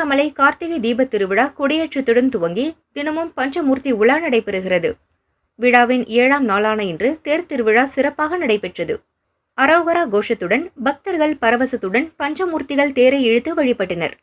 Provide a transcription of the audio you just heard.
திருவண்ணாமலை கார்த்திகை தீப திருவிழா கொடியேற்றத்துடன் துவங்கி தினமும் பஞ்சமூர்த்தி உலா நடைபெறுகிறது. விழாவின் 7ஆம் நாளான இன்று தேர் திருவிழா சிறப்பாக நடைபெற்றது. அரோகரா கோஷத்துடன் பக்தர்கள் பரவசத்துடன் பஞ்சமூர்த்திகள் தேரை இழுத்து வழிபட்டனர்.